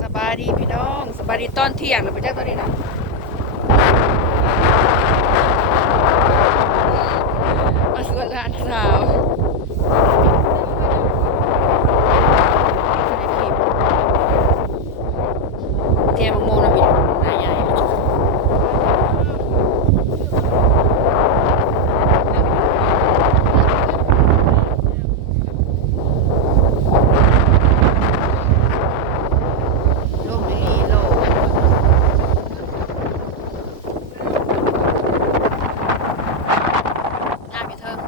สบายดีพี่น้องสบายดีตอนเที่ยงเราไปจ้าตอนนี้นะมาสวนหลานสาวเทียมมงนะพี่นายใหญ่ลงในโลงามอยู่เทิง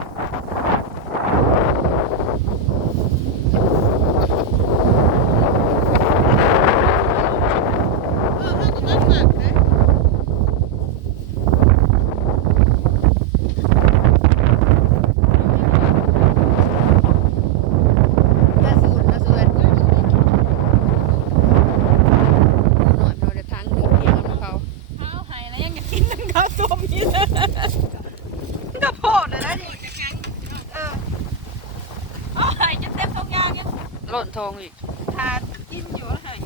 น่าสูนน่าสูนหน่อยมันโดนทั้งหนึ่งเพียงกับเขา ข้าวหายแล้วยังจะกินนึงข้าวต้มอีกเลย กระโพดเลยนะดิ เออข้าวหายจะเต็มท้องยางเนี่ย หล่นทองอีก ทานกินอยู่แล้วหาย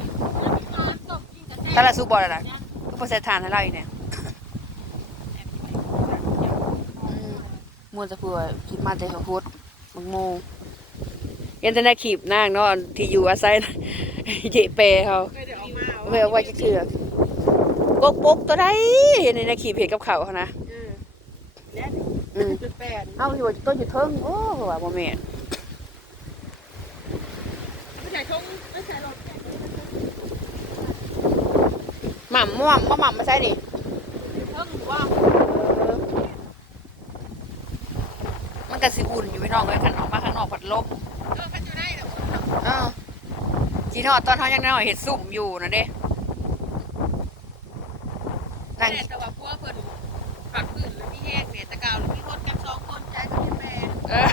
ทานตบกินกับ ถ้าเราสู้บอลอะไรก็เปอร์เซ็นต์ทานให้เราอีกเนี่ยอืมมัวจะพูดคิดมาแต่ของพุทธมังโมยันจะได้ขีบนางเนาะที่อยู่อาศัยน่ะเจเปเขาเคยเดี๋ยวออกมาเมื่อว่าจะเถือกกกปกตัวใดเห็นในนาขีบเห็นกับเขาเขานะเออแล้วอืมจุดแปดเอ้าอยู่ว่าต้นอยู่เทิงโอ้ว่าบ่แม่นไม่ใช่ทงไม่ใช่รถ ห ม่ำม่วงบ่หม่ำมาใช่ดิเพิ่งว่ามันก็สิอุ่นอยู่พี่น้องเอ้ยคันออกมาข้างนอกพัดลมเออขันอยู่ได้เดี๋ยวอ้าวจีทอดตอนเฮายังน้อยเห็ดสุ่มอยู่นะเด้นั่งแต่ว่าพวกเพิ่นผักพื้นแล้วมีแห้งเนี่ยตะกาวแล้วมีคนกันสองคนใจกับพี่แม่ เออ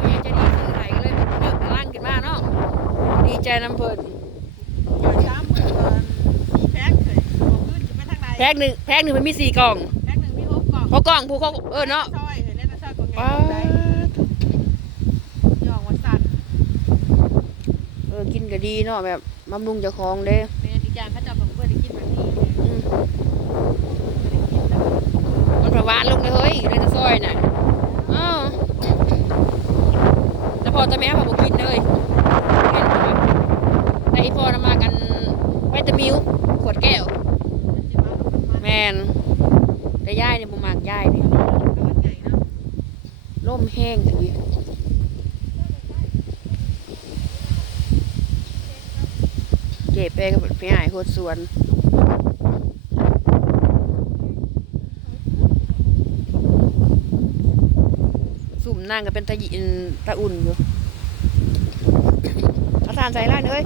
เมียจะดีซื้อไหนก็เลยเลือกร่างขึ้นมาเนาะดีใจ น้ำเพิ่นอยู่ช้ำเหมือนมีแพ็คเลยบอกขึ้นจะไปทางไหนแพ็กหนึ่งแพ็กหนึ่งมันมีสี่กล่องแพ็คหนึ่งมีหกกล่องเพราะกล่องผู้เขาเออเนาะซอยเห็นแล้วนะซอยกล่องใหญ่ว้ากล่องใหญ่ยองวันสั่นเออกินก็ดีเนาะแบบบำรุงเจ้าของเด้เป็นอีกอย่างเขาจะบอกเพื่อนได้กินแบบนี้อืมมันประวานลงเลยเฮ้ยในตะซอยน่ะอ้าวแล้วพอตะแม่พอบอกกินเลยเห็นปะแต่อี พอนำมากันไวตามิวขวดแก้ว แมนแต่ย่ายเนี่ยบ่มากย่ายนี่ล่มแห้งจังเจ็บไปกับพี่หายโคตรสวนสุ่มนั่งก็เป็นตะยินตะอุ่นอยู่อาทานใส่ร้านเอ้ย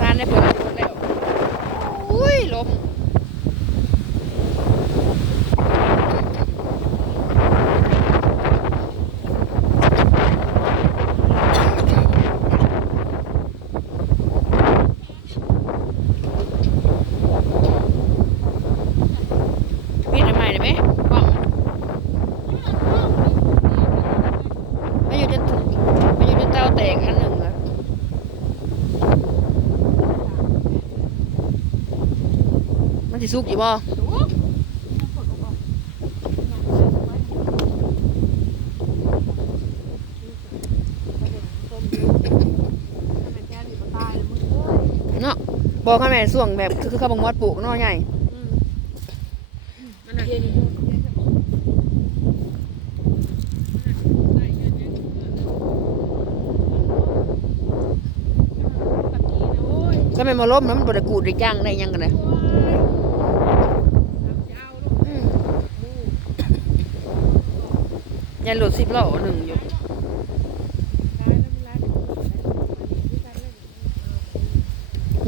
ซานได้เผื่อแล้วอุ้ยลมมีดใหม่ได้ไหมบ้อง ไม่อยู่จนถึงไม่อยู่จนเต้าแตกอันหนึ่งแล้วมัน สิสุกอยู่บ่เนาะบอกข้าแม่ส่วงแบบคือข้าวบงมอดปลูกเนาะใหญ่มันเย็นก็ไม่มาล้มนะมันบไดกูดได้จ้างได้ยังกันเลยอืม ยันหลุดสิบโลหนึ่งอยู่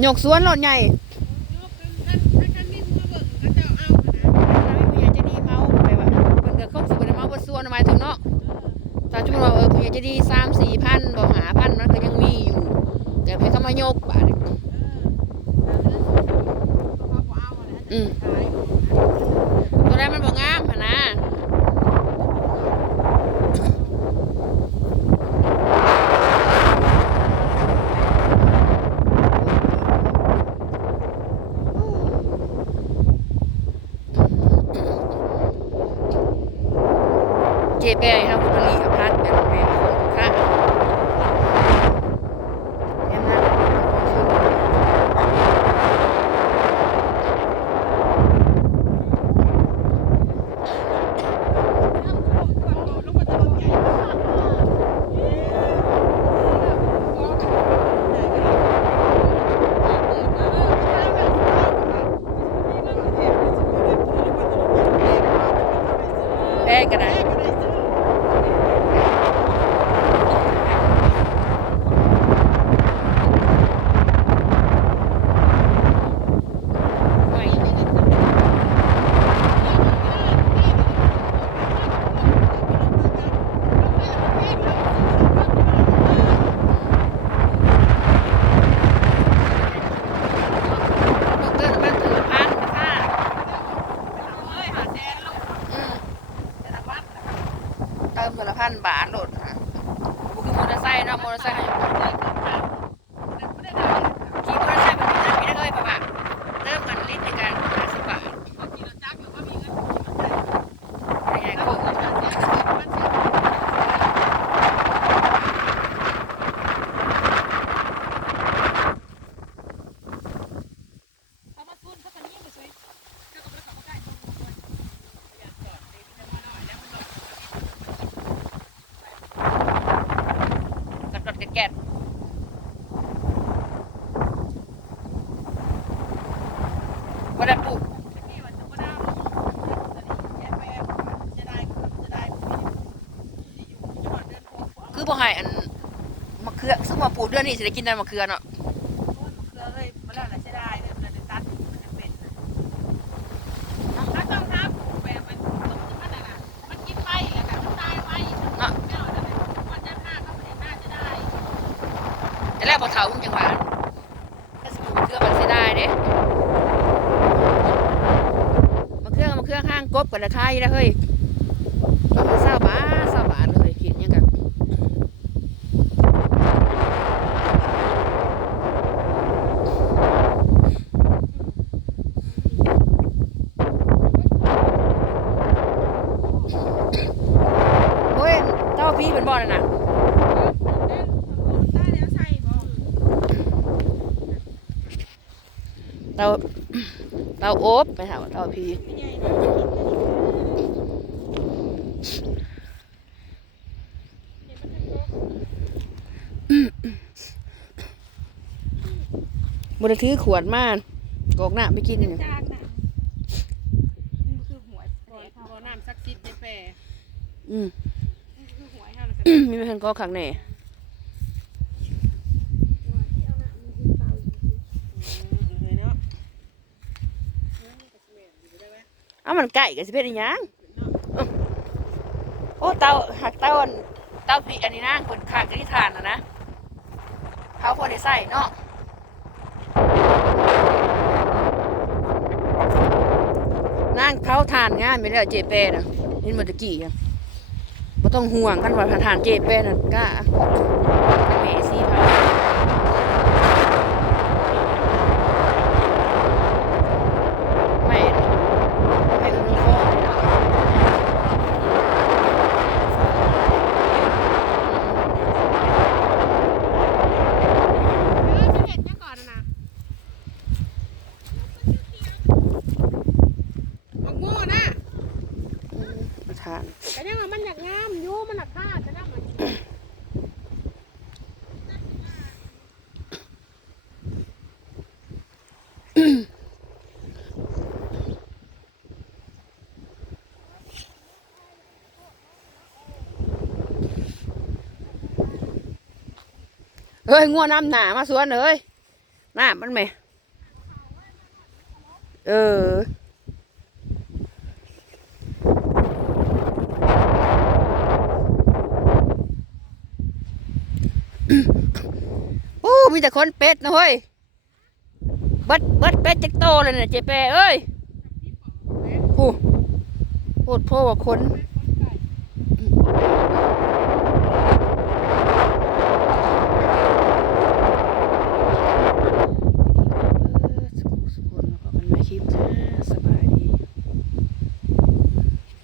หยกสวนรถใหญ่ถ้าไม่ผู้ใหญ่จะดีเมาไปว่าเพิ่นก็คงสิบ่ได้เมาบ่ส่วนหมายถึงเนาะถ้าจุ่มว่าเออผู้ใหญ่จะดี3 4พันบ่หาพันมันก็ยังมีอยู่ แต่ให้เขามายกบาดนี้อืมตัวนั้นมันบ่งามหั่นนะ แก่ครับคุณผลิตพัฒน์เป็นแม่ของค่ะแม่นั่น แป้งก็ได้ไม่ลูกเติ้ลมันถือพันค่ะอืมเติมคนละพันบาทโหลดค่ะบุคือมอเตอร์ไซค์เนาะมอเตอร์ไซค์ขี่มอเตอร์ไซค์แบบนี้นะพี่ได้เลยป่ะป่ะเติมกันลิตรในการห้าสิบบาทไม่ใหญ่โก กัดกัด แกะวันนั้นปลูกคือบ่ให้อันมะเขือซึ่งมาปลูกเดือนนี้สิได้กินได้มะเขือเนาะมะเขือเลยมาแต่แรกพอเท้าเพิ่จังหวะถ้าสกูเครื่องมันเสียดายเด้มาเครื่องมาเครื่องห้างกบกันละท้ายแล้วเฮ้ยเศร้าท20บาทเลยคิดหยังกัน โอ้ยเต้าพี่เป็นบอลนะ เต้าเต้าโอ๊บไปถามว่าเต้าพี่บริถือขวดมากกอกหน้าไปกินอยู่น้ำซักซิดในแปรอืมคือหวยเฮาแล้วก็มีเป็นกอขังแหน่ เนาะ เอ้ามันไก่กับสิเพชรอีหยังโอ้เต้าหักเต้าอันเต้าพี่อันนี้นะคนขากันที่ทานนะนะเขาคนได้ใส่เนาะนั่งเขาทานงานไม่ได้เจเป้นะเห็นหมดตะกี้อะไม่ต้องห่วงกันว่าทานเจเป้นะกล้าเมซี่พาไม่ไม่อึ้งคอเลยเนาะ เห็นยังก่อนนะบักโม่นะ มาทาน ก็ยังว่ามันอยากงามอยู่มันหนักค่าจะนั่งมัน เฮ้ยงัวน้ำหนามาสวนเอ้ยน้ำมันไหมเออโอ้มีแต่คนเป็ดนะเฮ้ยบิดบิดเป็ดจักโตเลยเนี่ยเจ๊แปเอ้ยโอ้โหดพ่อว่าคน